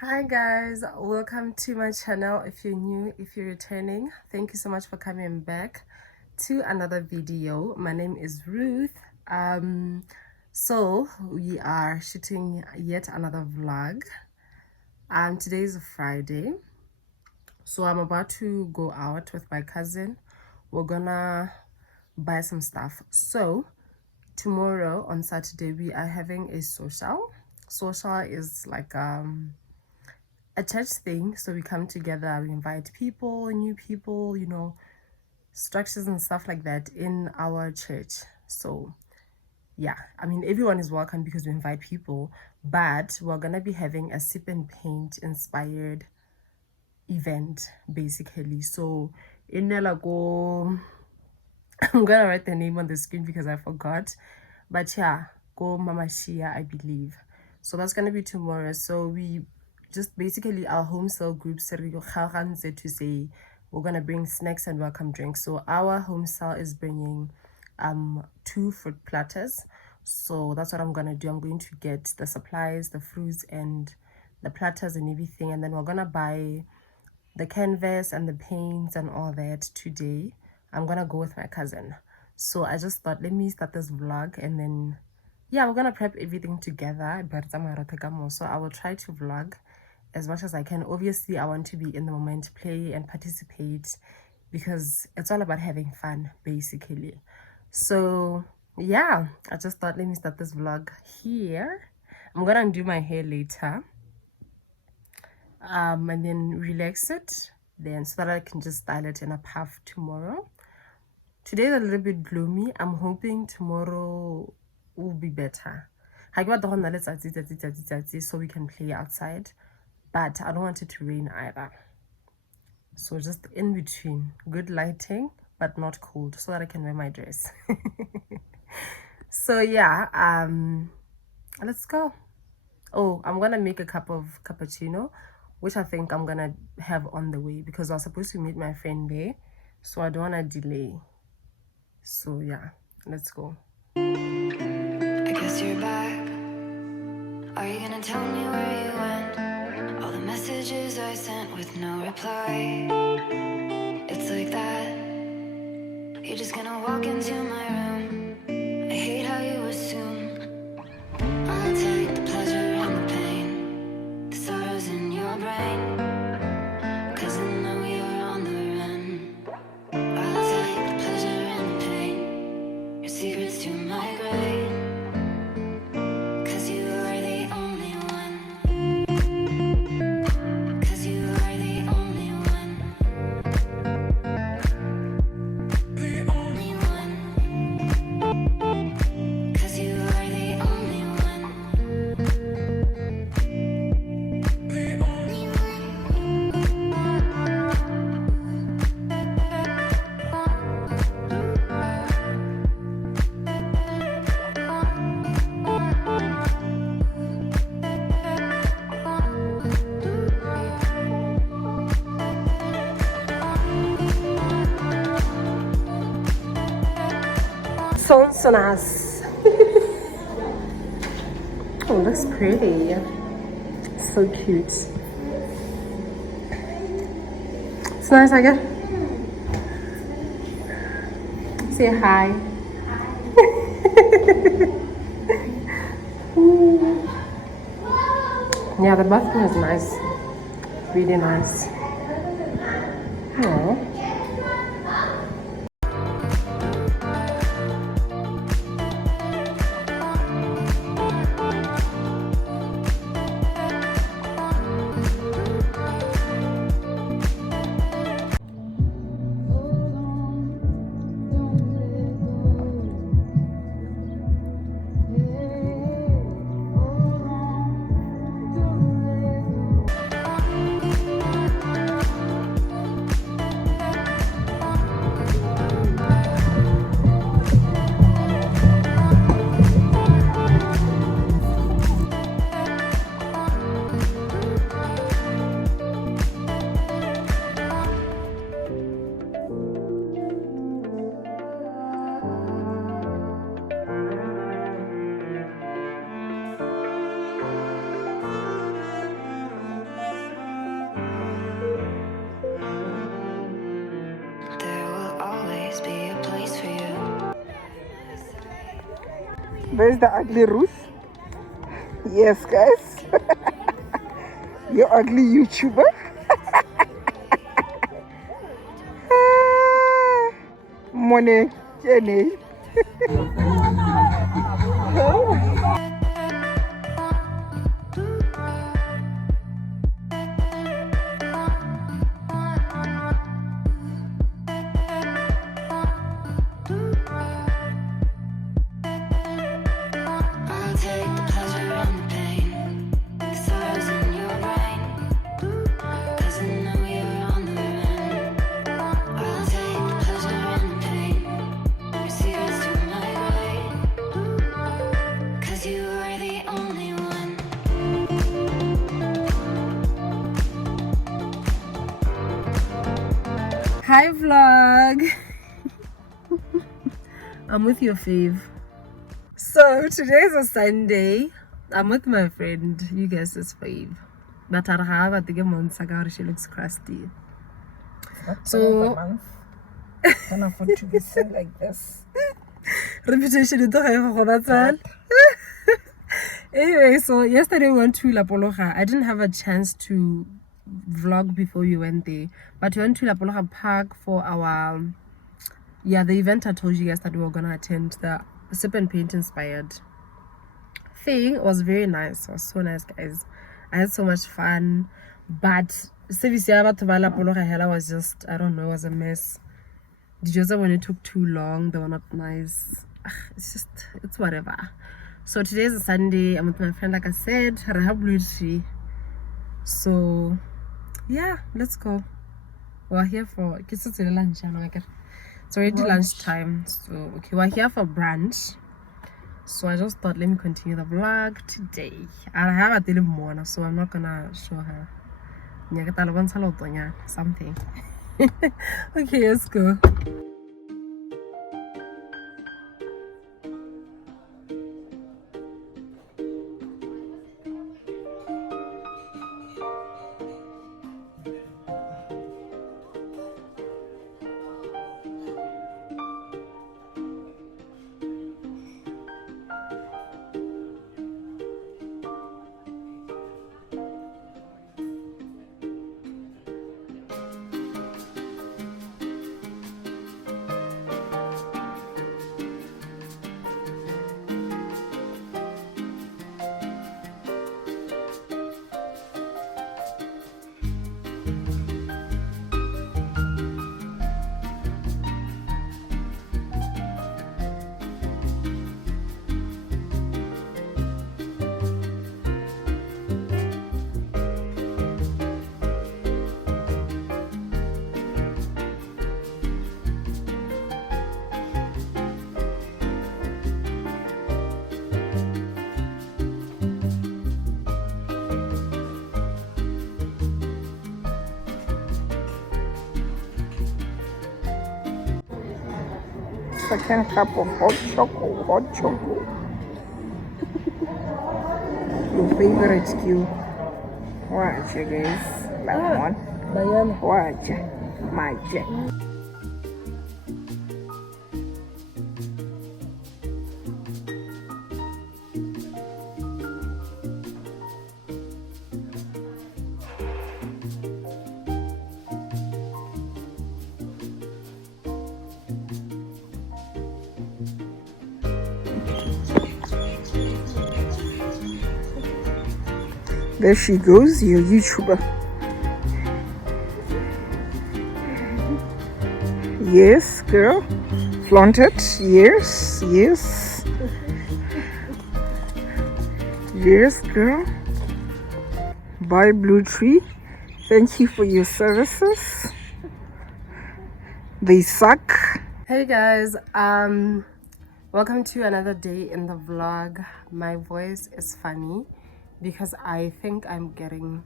Hi guys, welcome to my channel. If you're new, if you're returning, thank you so much for coming back to another video. My name is Ruth. So we are shooting yet another vlog. Today is a Friday, so I'm about to go out with my cousin. We're gonna buy some stuff. So tomorrow on Saturday we are having a social. Social is like a church thing, so we come together, we invite people, new people, structures and stuff like that in our church. So yeah, I mean everyone is welcome because we invite people, but we're gonna be having a sip and paint inspired event basically. So in go I'm gonna write the name on the screen because I forgot, but yeah, go Mama Shia, I believe. So that's gonna be tomorrow. So we just basically our home cell group to say we're gonna bring snacks and welcome drinks. So our home cell is bringing 2 fruit platters. So that's what I'm gonna do. I'm going to get the supplies, the fruits and the platters and everything, and then we're gonna buy the canvas and the paints and all that today. I'm gonna go with my cousin. So I just thought, let me start this vlog and then yeah, we're gonna prep everything together. So I will try to vlog as much as I can. Obviously I want to be in the moment, play and participate, because it's all about having fun basically. So yeah, I just thought, let me start this vlog here. I'm gonna do my hair later, and then relax it, then so that I can just style it in a puff tomorrow. Today is a little bit gloomy. I'm hoping tomorrow will be better. So we can play outside, but I don't want it to rain either. So just in between, good lighting but not cold, so that I can wear my dress. So yeah, let's go. Oh, I'm gonna make a cup of cappuccino, which I think I'm gonna have on the way because I was supposed to meet my friend there, so I don't want to delay. So yeah, let's go. I guess you're back. Are you gonna tell me where you went? All the messages I sent with no reply. It's like that. You're just gonna walk into my room. I hate how you assume I'll take the pleasure and the pain, the sorrows in your brain, 'cause I know you're on the run. I'll take the pleasure and the pain, your secrets to my grave, 'cause you are the only one. 'Cause you are the only one. The only one. 'Cause you are the only one. The only So nice. Oh, looks pretty. So cute. It's nice, I guess. Say hi. Yeah, the bathroom is nice. Really nice. Oh. Where's the ugly Ruth? Yes, guys. You ugly YouTuber. Money, Jenny. I'll take the pleasure and the pain, the sorrows in your brain, 'cause I know you're on the run. I'll take the pleasure and the pain, your secrets to my grave, 'cause you are the only one. Hi vlog. I'm with your fave. So today's a Sunday. I'm with my friend. You guess his fave. But I have a big month. She looks crusty. So Can't afford to be seen like this. reputation is that's all. Anyway, so yesterday we went to La Pologa. I didn't have a chance to vlog before we went there, but we went to La Pologa Park for our the event I told you guys that we were gonna attend, the sip and paint inspired thing. It was very nice. It was so nice, guys. I had so much fun, but service La Pologa Hella was just, I don't know, it was a mess. The when it took too long, they were not nice. It's whatever. So today is a Sunday. I'm with my friend, like I said. I have blue tree. So yeah, let's go. We're here for it's already lunchtime. So okay, we're here for brunch. So I just thought let me continue the vlog today. I have a little more, so I'm not gonna show her something. Okay, let's go. Second cup of hot chocolate. Your favorite cue. Watch, you guys. That one. Watch. Magic. There she goes, your YouTuber. Yes, girl. Flaunt it. Yes, yes. Yes, girl. Bye, Blue Tree. Thank you for your services. They suck. Hey guys, welcome to another day in the vlog. My voice is funny because I think I'm getting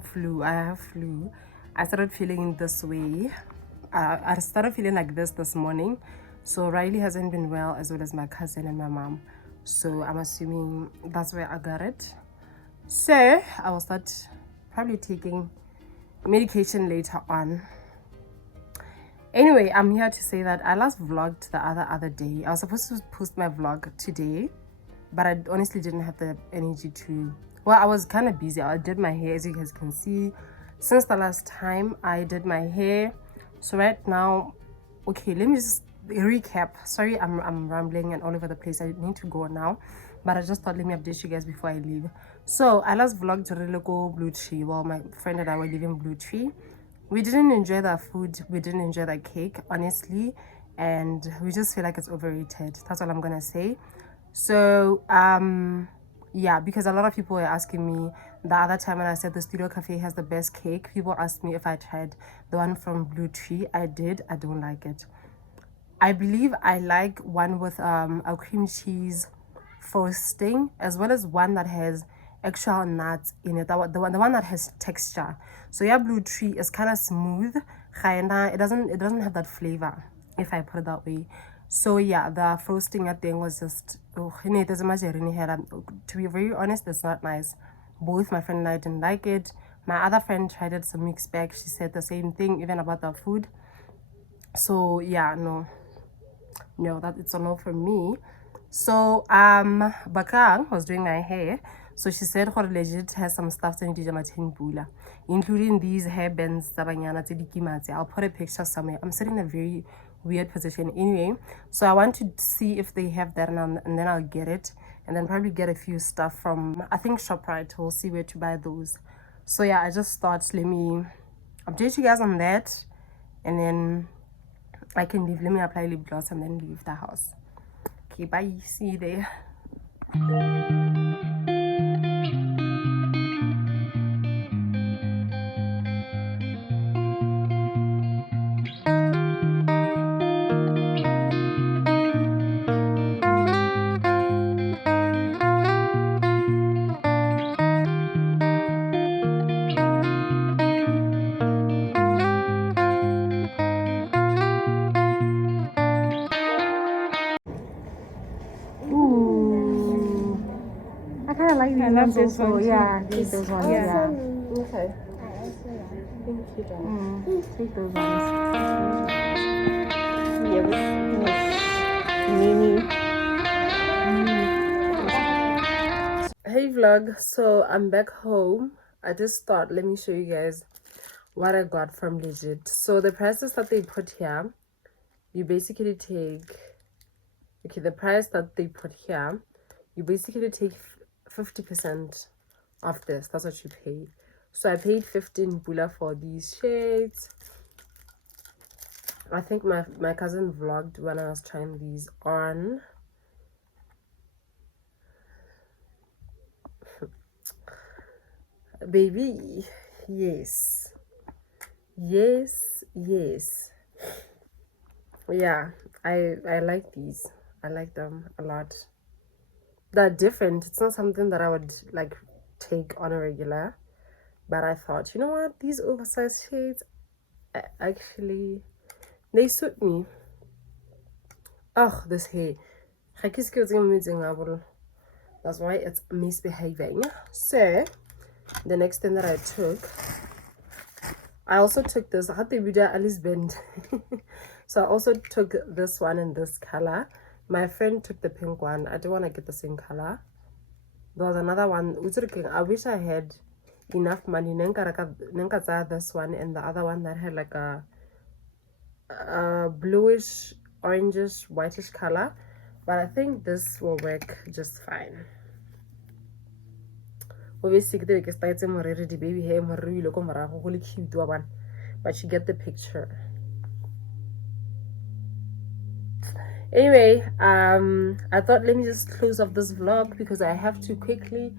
flu. I have flu. I started feeling this way. I started feeling like this morning. So Riley hasn't been well, as well as my cousin and my mom. So I'm assuming that's where I got it. So I will start probably taking medication later on. Anyway, I'm here to say that I last vlogged the other day. I was supposed to post my vlog today, but I honestly didn't have the energy to. Well, I was kind of busy. I did my hair, as you guys can see. Since the last time I did my hair, so right now, okay, let me just recap. Sorry, I'm rambling and all over the place. I need to go now, but I just thought let me update you guys before I leave. So I last vlogged Riloko Blue Tree. Well, my friend and I were leaving Blue Tree. We didn't enjoy the food, we didn't enjoy the cake, honestly, and we just feel like it's overrated. That's all I'm gonna say. So yeah, because a lot of people were asking me the other time when I said the Studio Cafe has the best cake. People asked me if I tried the one from Blue Tree. I did. I don't like it. I believe I like one with a cream cheese frosting, as well as one that has actual nuts in it. The one that has texture. So yeah, Blue Tree is kind of smooth. It doesn't have that flavor, if I put it that way. So yeah, the frosting thing was just to be very honest, it's not nice. Both my friend and I didn't like it. My other friend tried it, some mixed bag. She said the same thing, even about the food. So yeah, no, that it's a no for me. So Bakang was doing my hair, so she said her legit has some stuff to pula, including these hair bands. I'll put a picture somewhere. I'm sitting in a very weird position anyway, so I want to see if they have that, and then I'll get it, and then probably get a few stuff from, I think, ShopRite. We'll see where to buy those. So yeah, I just thought let me update you guys on that, and then I can leave. Let me apply lip gloss and then leave the house. Okay, bye. See you there. Ooh, I kind of like these ones also. Yeah, take those ones. Yeah. Okay. Thank you, darling. Take those ones. Hey vlog, so I'm back home. I just thought let me show you guys what I got from Legit. So the prices that they put here, you basically take, okay, the price that they put here, you basically take 50% of this. That's what you pay. So I paid 15 bula for these shades. I think my cousin vlogged when I was trying these on. Baby, yes, yeah, I like these. I like them a lot. They're different. It's not something that I would like take on a regular, but I thought, you know what, these oversized shades actually they suit me. Oh, this hair, that's why it's misbehaving. So the next thing that I took, I also took this. So I also took this one in this color. My friend took the pink one. I don't want to get the same color. There was another one. I wish I had enough money. This one and the other one that had like a bluish, orangish, whitish color. But I think this will work just fine. Obviously, the baby hair, but you get the picture. Anyway, I thought let me just close off this vlog because I have to quickly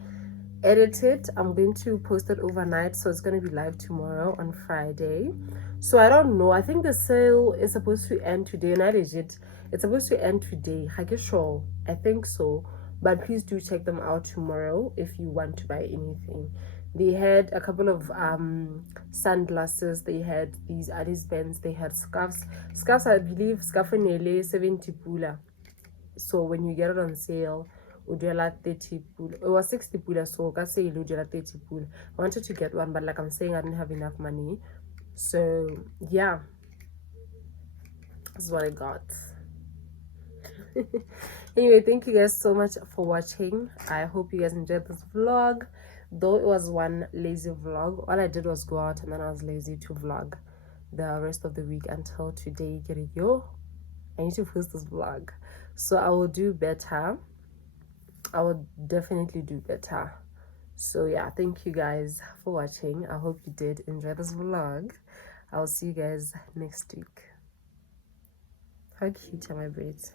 edit it. I'm going to post it overnight, so it's going to be live tomorrow on Friday. So I don't know, I think the sale is supposed to end today. Not legit, it's supposed to end today. Sure, I think so, but please do check them out tomorrow if you want to buy anything. They had a couple of sunglasses, they had these Addis bands, they had scarves. I believe scarf 70 pula. So when you get it on sale, udela 30 pula. It was 60 pula, so I say udela 30 pula. I wanted to get one, but like I'm saying, I didn't have enough money. So yeah, This is what I got. Anyway, thank you guys so much for watching. I hope you guys enjoyed this vlog, though it was one lazy vlog. All I did was go out and then I was lazy to vlog the rest of the week until today. I need to post this vlog, so I will do better. I will definitely do better. So yeah, thank you guys for watching. I hope you did enjoy this vlog. I'll see you guys next week. How cute are my braids?